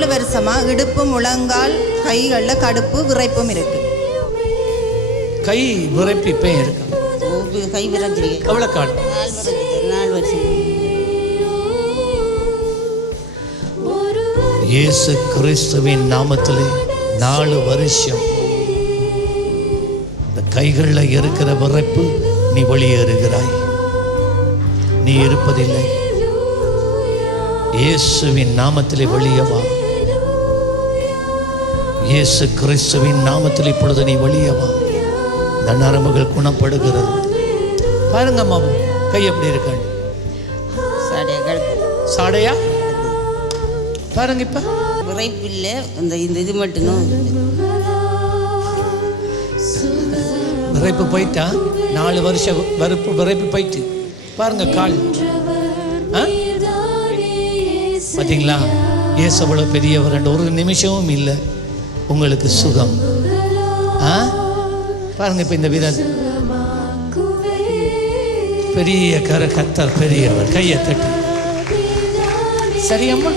நாலு வருஷமா இடுப்பு முழங்கால் கைகளில் கடுப்பு விரைப்பும் இருக்கு. கை விரைப்பு இருக்கா? கை விரைஞ்சிருக்கு எவ்வளோ காலம்? நாலு வருஷம் நாலு வருஷம். இயேசு கிறிஸ்துவின் நாமத்திலே நாலு வருஷம். இந்த கைகளில் இருக்கிற விரைப்பு நீ வெளியேறுகிறாய். நீ இருப்பதில்லை. இயேசுவின் நாமத்திலே வெளியே வா. இயேசு கிறிஸ்துவின் நாமத்தில் இப்பொழுது நீ வெளியே வா. இந்த நரம்புகள் குணப்படுகிறது. பாருங்க அம்மா கை எப்படி இருக்காண்டு சாடியா? பாருங்க இப்ப. விரைப்பு இல்லை. இந்த இந்த இது இருக்குது. விரைப்பு போயிட்டா? நாலு வருஷம் வறுப்பு விரைப்பு போயிட்டு. பாருங்க கால். ஆ? பாத்தீங்களா? ஏசு அவ்வளவு பெரியவர். ஒரு நிமிஷமும் இல்லை. உங்களுக்கு சுகம். ஆ? பாருங்க இப்ப இந்த விரல் பெரிய கர கத்தர் பெரியவர். கையை தட்டி. சரியம்மா